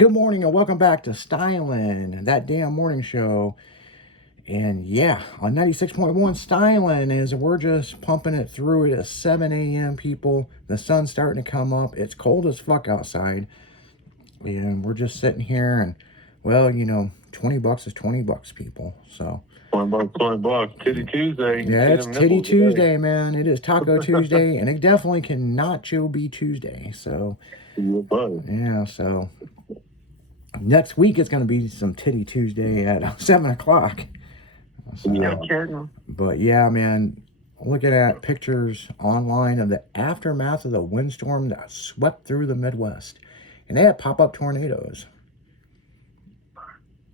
Good morning and welcome back to Stylin', that damn morning show. And yeah, on 96.1 Stylin' is we're just pumping it through at 7 a.m. people. The sun's starting to come up. It's cold as fuck outside. And we're just sitting here and, well, 20 bucks is 20 bucks, people. So 20 bucks, 20 bucks. Titty Tuesday. yeah, it's Titty Tuesday, man. It is Taco Tuesday, and it definitely can Nacho be Tuesday. So yeah, so next week it's going to be some Titty Tuesday at 7 o'clock. So, Yeah. But yeah, man, looking at pictures online of the aftermath of the windstorm that swept through the Midwest. And they had pop-up tornadoes.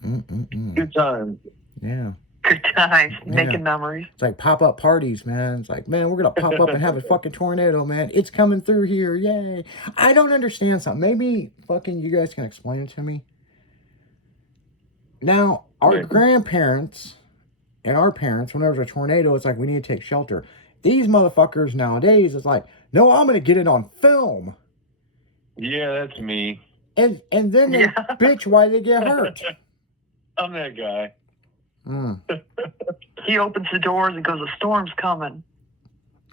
Good time. Yeah. Good times, Yeah. making memories. It's like pop-up parties, man. It's like, man, we're going to pop up and have a fucking tornado, man. It's coming through here. Yay. I don't understand something. Maybe fucking you guys can explain it to me. Now, our grandparents and our parents, when there was a tornado, it's like, we need to take shelter. These motherfuckers nowadays, it's like, no, I'm going to get it on film. Yeah, that's me. And then they bitch why they get hurt. I'm that guy. He opens the doors and goes, "A storm's coming."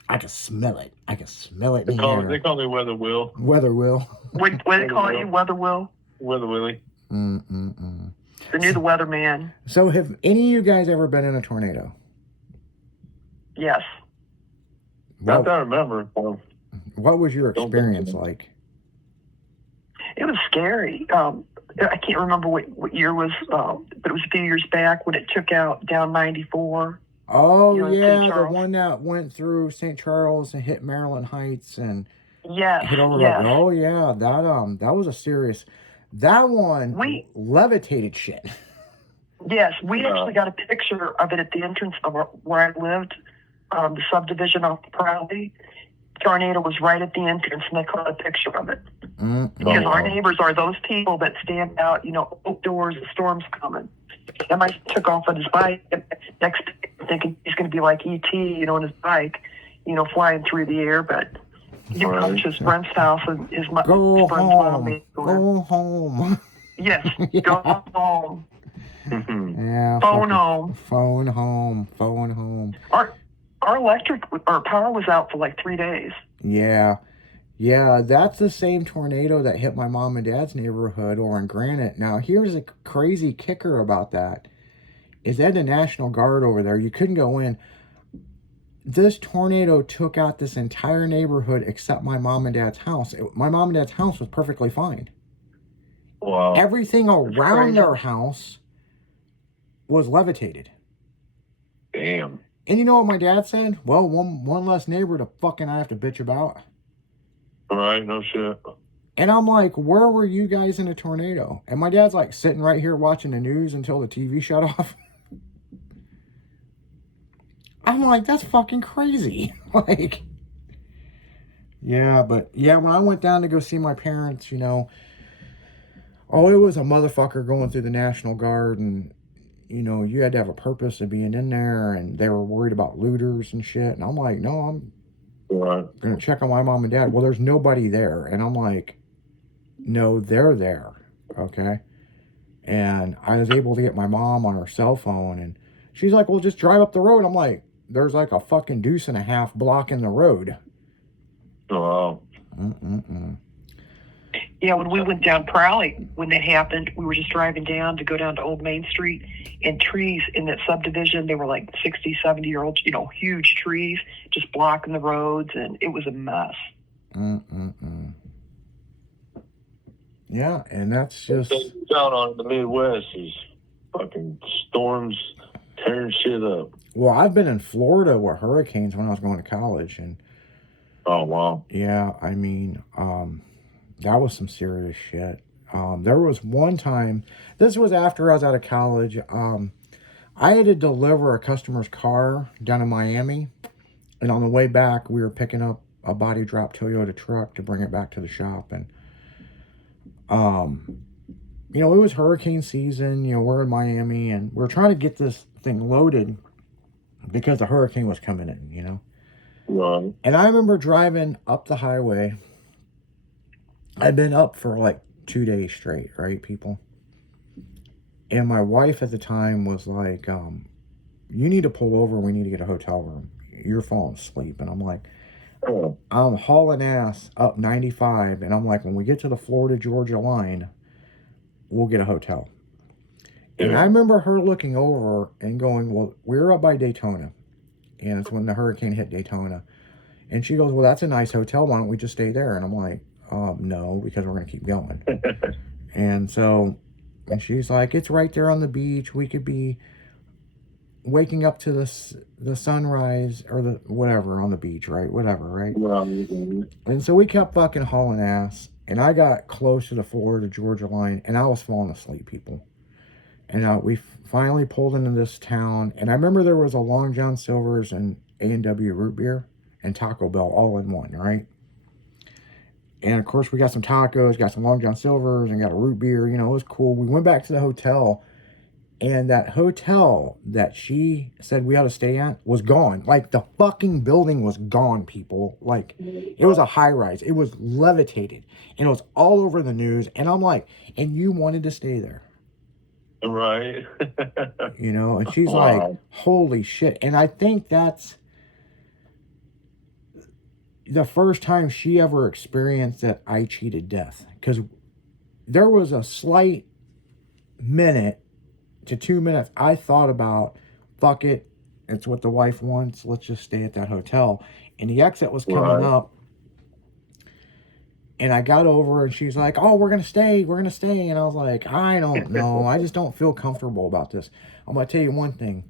I can smell it. I can smell it. They call me Weather Will. Weather Will. What do they call you? Weather Will? Weather Willie. The new weatherman. So have any of you guys ever been in a tornado? Yes. Not that I remember. What was your experience like? It was scary. I can't remember what year was, but it was a few years back when it took out down 94. Oh, You know, yeah, St. the Charles. one that went through St. Charles and hit Maryland Heights and Yes. hit over. Yes. Oh, yeah, that was a serious. That one levitated shit. Yes, we actually got a picture of it at the entrance of where I lived, the subdivision off Crowley. Tornado was right at the entrance, and they caught a picture of it. Because our neighbors are those people that stand out, outdoors, the storm's coming. And my took off on his bike, and next day, thinking he's going to be like E.T., on his bike, flying through the air, but he comes to his friend's house, and his friend's mom. Go home. Yes, go home. Yeah. Phone home. Phone home. Phone home. Our power was out for like 3 days. Yeah. Yeah, that's the same tornado that hit my mom and dad's neighborhood over in Granite. Now, here's a crazy kicker about that. Is that the National Guard over there? You couldn't go in. This tornado took out this entire neighborhood except my mom and dad's house. My mom and dad's house was perfectly fine. Wow. Everything around their house was levitated. Damn. And you know what my dad said? Well, one less neighbor to fucking I have to bitch about. All right, no shit. And I'm like, where were you guys in a tornado? And my dad's like sitting right here watching the news until the TV shut off. I'm like, that's fucking crazy. Like, yeah, but yeah, when I went down to go see my parents, it was a motherfucker going through the National Guard, and you had to have a purpose of being in there, and they were worried about looters and shit. And I'm like, no, I'm going to check on my mom and dad. Well, there's nobody there. And I'm like, no, they're there. Okay. And I was able to get my mom on her cell phone, and she's like, well, just drive up the road. I'm like, there's like a fucking deuce and a half blocking the road. Oh, wow. Yeah, when we went down Crowley, when that happened, we were just driving down to go down to Old Main Street, and trees in that subdivision, they were like 60, 70-year-old, huge trees just blocking the roads, and it was a mess. Yeah, and that's just... down on the Midwest is fucking storms tearing shit up. Well, I've been in Florida with hurricanes when I was going to college, and... Oh, wow. Yeah, I mean, that was some serious shit. There was one time, this was after I was out of college, I had to deliver a customer's car down in Miami, and on the way back, we were picking up a body drop Toyota truck to bring it back to the shop, and, it was hurricane season, we're in Miami, and we're trying to get this thing loaded because the hurricane was coming in, Right. And I remember driving up the highway. I'd been up for like 2 days straight, right, people? And my wife at the time was like, you need to pull over. We need to get a hotel room. You're falling asleep. And I'm like, Oh, I'm hauling ass up 95. And I'm like, when we get to the Florida-Georgia line, we'll get a hotel. And I yeah. remember her looking over and going, well, we're up by Daytona. And it's when the hurricane hit Daytona. And she goes, well, that's a nice hotel. Why don't we just stay there? And I'm like, no, because we're going to keep going. And so, and she's like, it's right there on the beach. We could be waking up to the sunrise or the whatever on the beach, right? Whatever, right? Well, And so we kept fucking hauling ass. And I got close to the Florida-Georgia line, and I was falling asleep, people. And we finally pulled into this town. And I remember there was a Long John Silver's and A&W root beer and Taco Bell all in one, right? And of course, we got some tacos, got some Long John Silver's, and got a root beer. You know, it was cool. We went back to the hotel, and that hotel that she said we ought to stay at was gone. Like, the fucking building was gone, people. Like, it was a high rise. It was levitated, and it was all over the news. And I'm like, and you wanted to stay there. right. You know, and she's Wow. like, holy shit. And I think that's the first time she ever experienced that I cheated death. Because there was a slight minute to 2 minutes I thought about, fuck it, it's what the wife wants, let's just stay at that hotel. And the exit was coming Right. up. And I got over and she's like, oh, we're going to stay. And I was like, I don't know. I just don't feel comfortable about this. I'm going to tell you one thing.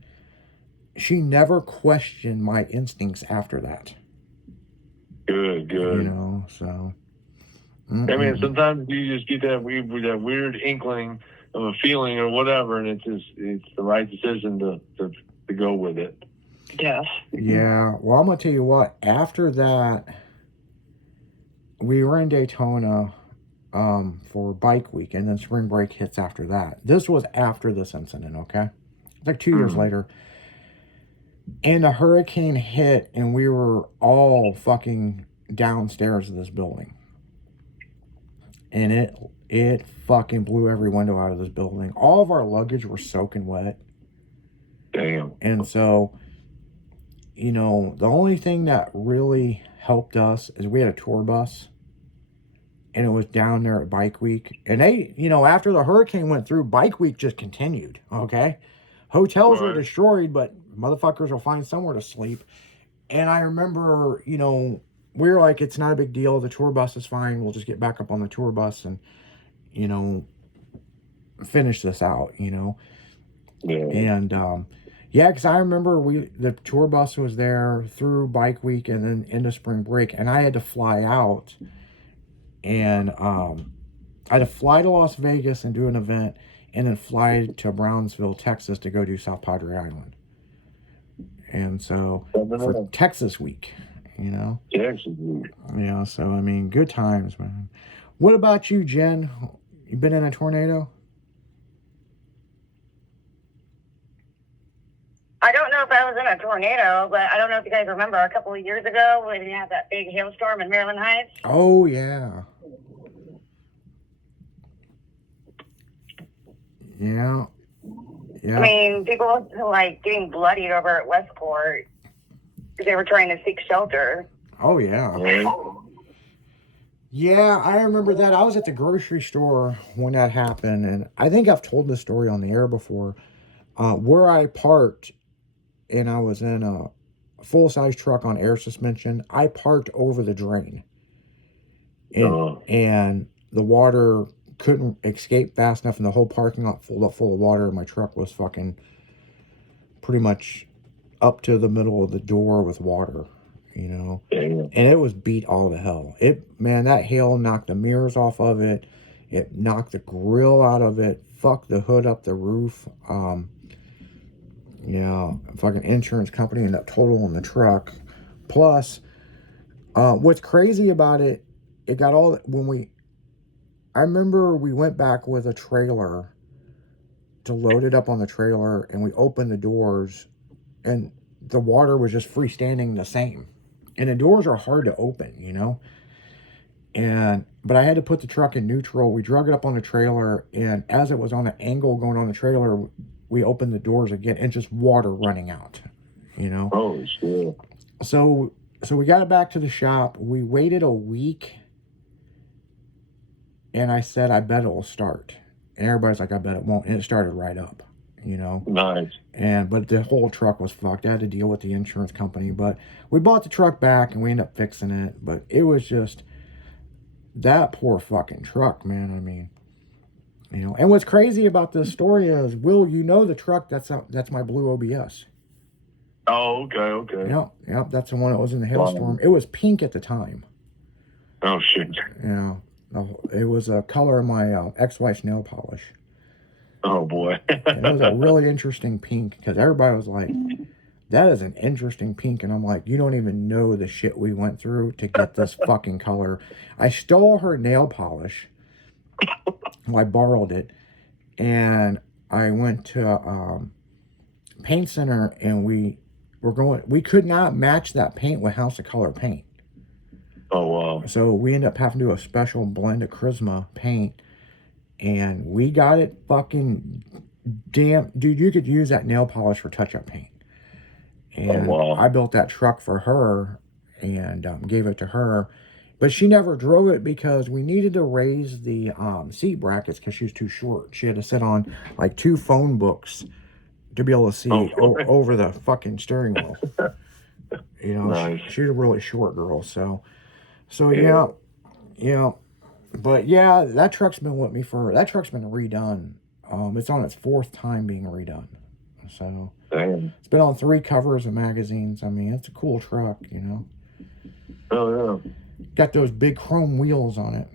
She never questioned my instincts after that. Good. You know, so. I mean, sometimes you just get that weird inkling of a feeling or whatever, and it's the right decision to go with it. Yes. Yeah. Well, I'm going to tell you what. After that, we were in Daytona for bike week, and then spring break hits after that. This was after this incident, okay? It's like 2 years later. And a hurricane hit, and we were all fucking downstairs of this building. And it fucking blew every window out of this building. All of our luggage were soaking wet. Damn. And so, you know, the only thing that really helped us is we had a tour bus. And it was down there at Bike Week. And they, you know, after the hurricane went through, Bike Week just continued, okay? Hotels were Right. destroyed, but motherfuckers will find somewhere to sleep. And I remember, you know, we were like, it's not a big deal. The tour bus is fine. We'll just get back up on the tour bus and, you know, finish this out, you know? Yeah. And, yeah, because I remember the tour bus was there through Bike Week and then into spring break. And I had to fly out. And I had to fly to Las Vegas and do an event, and then fly to Brownsville, Texas to go do South Padre Island. And so for Texas week, you know? Texas. Yeah, so I mean, good times, man. What about you, Jen? You been in a tornado? I don't know if I was in a tornado, but I don't know if you guys remember a couple of years ago when we had that big hailstorm in Maryland Heights. Oh, yeah. Yeah. Yeah. I mean, people were like getting bloodied over at Westport because they were trying to seek shelter. Oh, yeah. Yeah, I remember that. I was at the grocery store when that happened, and I think I've told this story on the air before. Where I parked, and I was in a full-size truck on air suspension, I parked over the drain. And the water couldn't escape fast enough, and the whole parking lot full of water, and my truck was fucking pretty much up to the middle of the door with water, you know? Damn. And it was beat all to hell. Man, that hail knocked the mirrors off of it. It knocked the grill out of it. Fucked the hood up the roof. Yeah, fucking insurance company ended up totaling the truck. Plus, what's crazy about it, it got all, I remember we went back with a trailer to load it up on the trailer, and we opened the doors, and the water was just freestanding the same. And the doors are hard to open, you know? But I had to put the truck in neutral. We drug it up on the trailer, and as it was on an angle going on the trailer, we opened the doors again, and just water running out, you know. Oh shit. So we got it back to the shop. We waited a week, and I said, I bet it will start. And everybody's like, I bet it won't. And it started right up, you know. Nice. But the whole truck was fucked. I had to deal with the insurance company. But we bought the truck back, and we ended up fixing it. But it was just that poor fucking truck, man. I mean, you know. And what's crazy about this story is, Will, you know the truck, that's my blue OBS. Oh, okay. Yep, that's the one that was in the hailstorm. It was pink at the time. Oh shit. Yeah, it was a color of my ex-wife's nail polish. Oh boy. And it was a really interesting pink, because everybody was like, that is an interesting pink. And I'm like, you don't even know the shit we went through to get this fucking color. I stole her nail polish. Well, I borrowed it. And I went to Paint Center, and we could not match that paint with House of Color paint. Oh wow. So we ended up having to do a special blend of Charisma paint, and we got it fucking damn, dude, you could use that nail polish for touch-up paint. And wow. I built that truck for her and gave it to her, but she never drove it because we needed to raise the seat brackets because she was too short. She had to sit on like 2 phone books to be able to see over the fucking steering wheel. You know, nice. she's a really short girl, so yeah. But yeah, that truck's been with me that truck's been redone. It's on its 4th time being redone. So damn. It's been on 3 covers of magazines. I mean, it's a cool truck, you know. Oh yeah. Got those big chrome wheels on it.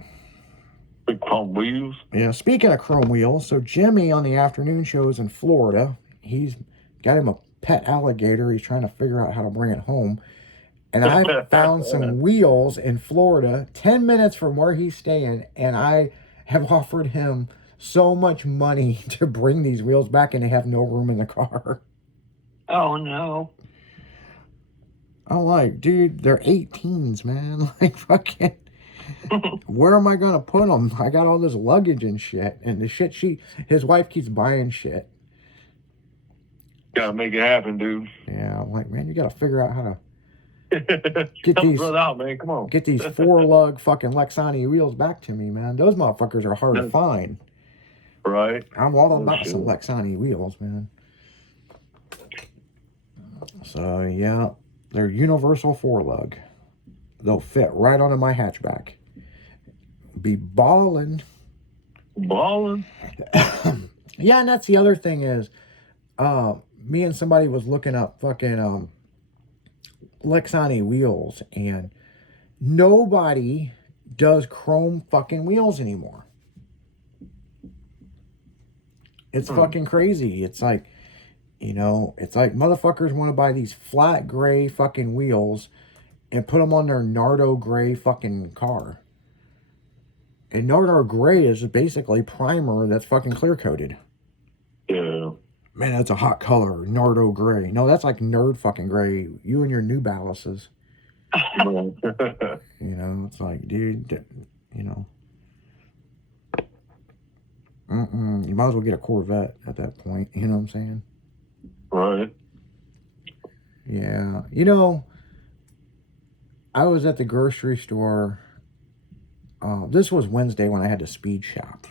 Big chrome wheels. Yeah, speaking of chrome wheels, so Jimmy on the afternoon shows in Florida, he's got him a pet alligator. He's trying to figure out how to bring it home. And I found some wheels in Florida, 10 minutes from where he's staying, and I have offered him so much money to bring these wheels back, and they have no room in the car. Oh no. I'm like, dude, they're 18s, man. Like, fucking, where am I gonna put them? I got all this luggage and shit, and the shit his wife keeps buying shit. Gotta make it happen, dude. Yeah, I'm like, man, you gotta figure out how to Get these out, man. Come on. Get these 4-lug fucking Lexani wheels back to me, man. Those motherfuckers are hard to find. Right. I'm all about some Lexani wheels, man. So yeah, they're universal 4-lug. They'll fit right onto my hatchback. Be balling. Balling. Yeah, and that's the other thing is, me and somebody was looking up fucking Lexani wheels, and nobody does chrome fucking wheels anymore. It's fucking crazy. It's like, you know, it's like motherfuckers want to buy these flat gray fucking wheels and put them on their Nardo gray fucking car. And Nardo gray is basically primer that's fucking clear coated. Yeah. Man, that's a hot color, Nardo gray. No, that's like nerd fucking gray. You and your New Balances. You know, it's like, dude, you know. You might as well get a Corvette at that point. You know what I'm saying? Right. Yeah. You know, I was at the grocery store. This was Wednesday when I had to speed shop.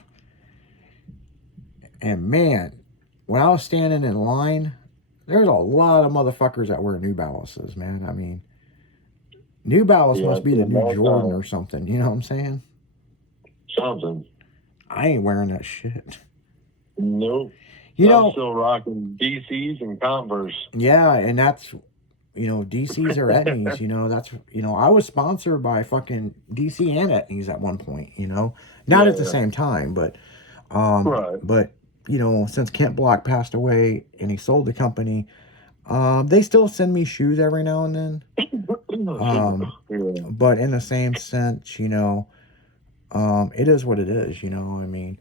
And man, when I was standing in line, there's a lot of motherfuckers that wear New Balances, man. I mean, New Balance must be the new Jordan or something. You know what I'm saying? Something. I ain't wearing that shit. Nope. You know, I'm still rocking DCs and Converse. Yeah, and that's, you know, DCs or Etnies, you know, that's, you know, I was sponsored by fucking DC and Etnies at one point, you know, not at the same time, but, Right. But, you know, since Kent Block passed away and he sold the company, they still send me shoes every now and then. But in the same sense, you know, it is what it is, you know, I mean,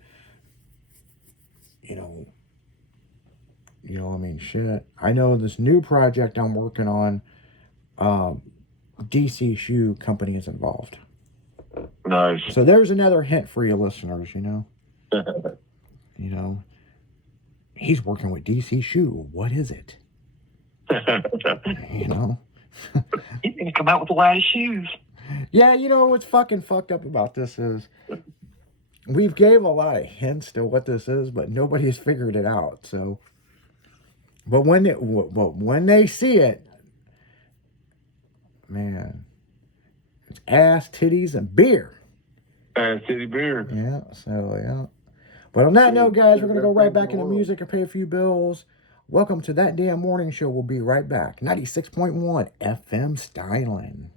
I mean, shit. I know this new project I'm working on, DC Shoe Company is involved. Nice. So there's another hint for you listeners, you know. You know, he's working with DC Shoe. What is it? You know? He's going to come out with a lot of shoes. Yeah, you know what's fucking fucked up about this is we've gave a lot of hints to what this is, but nobody's figured it out. So, but when they see it, man, it's ass, titties, and beer. City beer. Yeah. So yeah. But on that note, guys, we're gonna go right back into music and pay a few bills. Welcome to That Damn Morning Show. We'll be right back. 96.1 FM Styling.